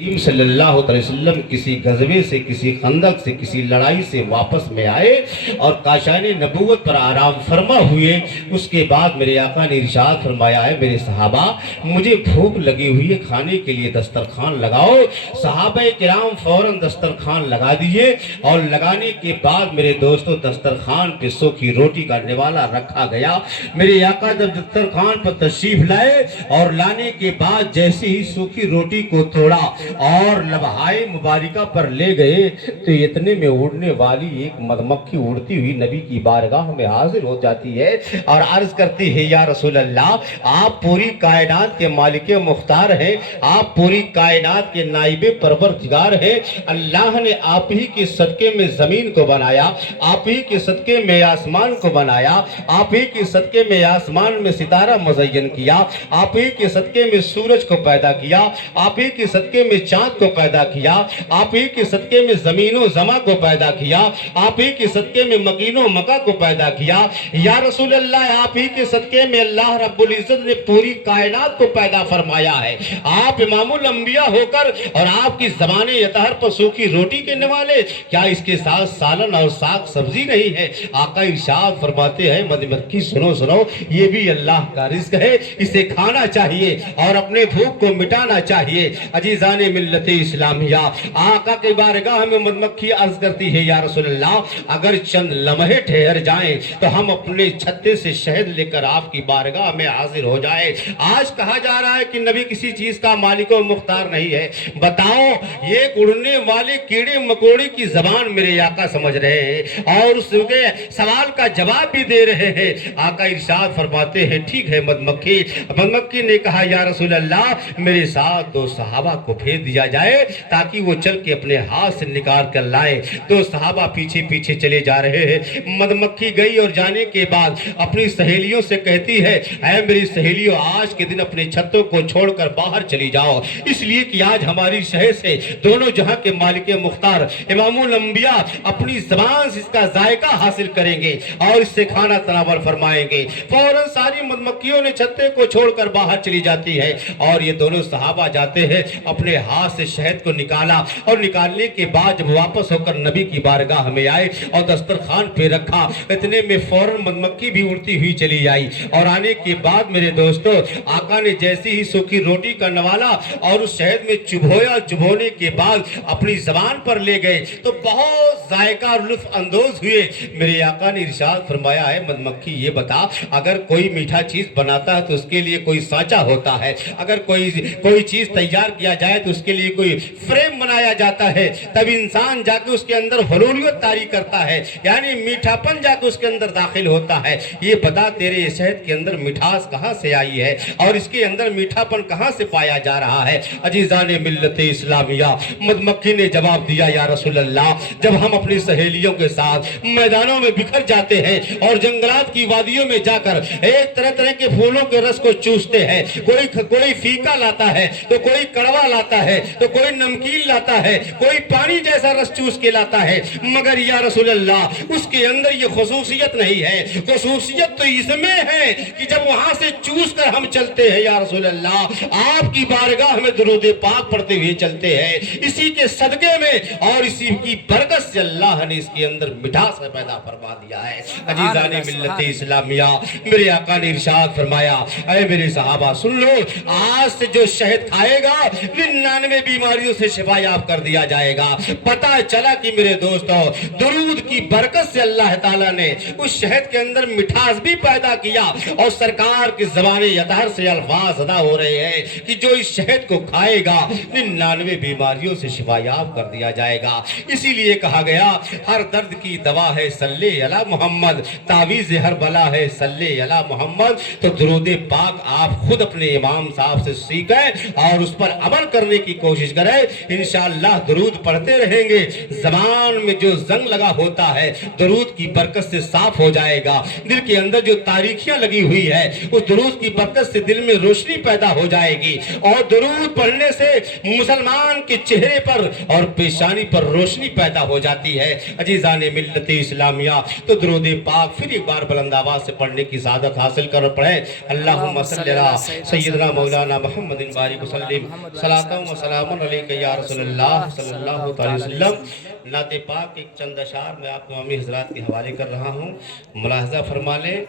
کریم صلی اللہ علیہ وسلم کسی غزوے سے، کسی خندق سے، کسی لڑائی سے واپس میں آئے اور کاشان نبوت پر آرام فرما ہوئے۔ اس کے بعد میرے آقا نے ارشاد فرمایا ہے، میرے صحابہ مجھے بھوک لگی ہوئی ہے، کھانے کے لیے دسترخوان لگاؤ۔ صحابہ کرام فوراً دسترخوان لگا دیے اور لگانے کے بعد میرے دوستو دسترخوان پہ سوکھی روٹی کا نوالا رکھا گیا۔ میرے آقا جب دسترخوان پر تشریف لائے اور لانے کے بعد جیسے ہی سوکھی روٹی کو توڑا اور لبہائے مبارکہ پر لے گئے تو اتنے میں اڑنے والی ایک مدمکھی اڑتی ہوئی نبی کی بارگاہ میں حاضر ہو جاتی ہے اور عرض کرتی ہے، یا رسول اللہ آپ پوری کائنات کے مالک مختار ہیں، آپ پوری کائنات کے نائب پروردگار ہیں، اللہ نے آپ ہی کے صدقے میں زمین کو بنایا، آپ ہی کے صدقے میں آسمان کو بنایا، آپ ہی کے صدقے میں آسمان میں ستارہ مزین کیا، آپ ہی کے صدقے میں سورج کو پیدا کیا، آپ ہی کے صدقے میں چاند کو پیدا کیا، آپ ہی کے صدقے میں زمین و زماں کو پیدا کیا، آپ ہی کے صدقے میں مکین و مکہ کو پیدا کیا۔ یا رسول اللہ آپ ہی کے صدقے میں اللہ رب العزت نے پوری کائنات کو پیدا فرمایا ہے۔ آپ امام الانبیاء ہو کر اور آپ کی زبان اطہر پر سوکھی روٹی کے نوالے، کیا اس کے ساتھ سالن اور ساگ سبزی نہیں ہے؟ آقا ارشاد فرماتے ہیں، مدمکھی سنو سنو، یہ بھی اللہ کا رزق ہے، اسے کھانا چاہیے اور اپنے بھوک کو مٹانا چاہیے۔ عزیزان ملت اسلامیہ، آقا کی بارگاہ میں مدمکھی عرض کرتی ہے، یا رسول اللہ اگر چند لمحے ٹھہر جائیں تو ہم اپنے چھتے سے شہد لے کر آپ کی بارگاہ میں حاضر ہو جائیں۔ آج کہا جا رہا ہے کہ نبی کسی چیز کا مالک و مختار نہیں ہے، بتاؤ یہ اڑنے والے کیڑے مکوڑے کی زبان میرے آقا سمجھ رہے ہیں اور اس کے سوال کا جواب بھی دے رہے ہیں۔ آقا ارشاد فرماتے ہیں، ٹھیک ہے مدمکھی۔ مدمکھی نے کہا، یا رسول اللہ میرے ساتھ دو صحابہ کو بھیج دیا جائے تاکہ وہ چل کے اپنے ہاتھ سے نکال کر لائیں۔ دو صحابہ پیچھے پیچھے چلے جا رہے ہیں۔ مدمکھی گئی اور جانے کے بعد اپنی سہیلیوں سے کہتی ہے، اے میری سہیلیوں آج کے دن اپنے چھتوں کو چھوڑ کر باہر چلی جاؤ، اس لیے کہ آج ہماری شہد سے دونوں جہاں کے مالک مختار امام الانبیاء اپنی زبان سے اس کا ذائقہ حاصل کریں گے اور اس سے کھانا تناول فرمائیں گے۔ فوراً ساری مدمکھیوں نے چھتے کو چھوڑ کر باہر چلی جاتی ہے اور یہ دونوں صحابہ جاتے ہیں، اپنے ہاتھ سے شہد کو نکالا اور نکالنے کے بعد جب واپس ہو کر نبی کی بارگاہ میں آئے اور دسترخوان پہ رکھا، اتنے میں فوراً مدمکھی بھی اڑتی ہوئی چلی آئی اور آنے کے بعد میرے دوستو آقا نے جیسی ہی سوکھی روٹی کا نوالا اور اس شہد میں چبھویا، چبھونے کے بعد اپنی زبان پر لے گئے تو بہت ذائقہ اور لطف اندوز ہوئے۔ میرے آقا نے ارشاد فرمایا ہے، مدمکھی یہ بتا اگر کوئی میٹھا چیز بناتا ہے تو اس کے لیے کوئی سانچہ ہوتا ہے، اگر کوئی چیز تیار کیا جائے تو اس کے لیے کوئی فریم بنایا جاتا ہے، تب انسان جا کے اس کے اندر حلولیت طاری کرتا ہے، یعنی میٹھا پن جا کے اس کے اندر داخل ہوتا ہے۔ یہ بتا تیرے شہد کے اندر مٹھاس کہاں سے آئی ہے اور اس کے اندر میٹھا پن کہاں سے پایا جا رہا ہے؟ عزیزان ملت اسلامیہ، مدمکھی نے جواب دیا، یا رسول اللہ جب ہم اپنی سہیلیوں کے ساتھ میدانوں میں بکھر جاتے ہیں اور جنگلات کی وادیوں میں جا کر ایک طرح طرح کے پھولوں کے رس کو چوستے ہیں، کوئی فیکا لاتا ہے تو کوئی کڑوا لاتا ہے تو کوئی نمکین لاتا ہے، کوئی پانی جیسا رس چوس کے لاتا ہے، مگر یا رسول اللہ اس کے اندر یہ خصوصیت نہیں ہے۔ خصوصیت تو اس میں ہے کہ جب وہاں سے چوس کر ہم چلتے ہیں یا رسول اللہ آپ کی بارگاہ میں درود پاک پڑھتے ہوئے چلتے ہیں، اسی کے صدقے میں اور اسی کی برکت سے اللہ نے اس کے اندر مٹھاس پیدا فرما دیا ہے۔ عزیزان ملت اسلامیہ، میرے آقا نے ارشاد فرمایا، اے میرے صحابہ سن لو، آج سے جو شہد کھائے گا 99 بیماریوں سے شفا یاب کر دیا جائے گا۔ پتہ چلا کہ میرے دوستو درود کی برکت سے اللہ تعالیٰ نے اس شہد کے اندر مٹھاس بھی پیدا کیا اور سرکار کی زبان اطہر سے الفاظ ادا ہو رہے ہیں کہ جو اس شہد کو کھائے گا 99 بیماریوں سے شفا یاب کر دیا جائے گا۔ اسی لیے کہا گیا ہر درد کی دوا ہے صلی علی محمد، تعویذ ہر بلا ہے صلی علی محمد۔ تو درود پاک آپ خود اپنے امام صاحب سے سیکھیں اور اس پر عمل کرنے کی کوشش کریں، انشاءاللہ درود پڑھتے رہیں گے، زبان میں جو زنگ لگا ہوتا ہے درود کی برکت سے صاف ہو جائے گا، دل کے اندر جو تاریکیاں لگی ہوئی ہے اس درود کی برکت سے دل میں روشنی پیدا ہو جائے گی اور درود پڑھنے سے مسلمان کے چہرے پر اور پیشانی پر روشنی پیدا ہو جاتی ہے۔ عزیزان ملت اسلامیہ، تو درود پاک پھر ایک بار بلند آواز سے پڑھنے کی سعادت حاصل کر پڑھیں، اللہم صلی علی سیدنا مولانا محمد بارک وسلم صلاۃ و سلام علیک یا رسول اللہ صلی اللہ علیہ وسلم۔ نعت پاک ایک چند اشعار میں آپ تمامی حضرات کے حوالے کر رہا ہوں، ملاحظہ فرما لیں۔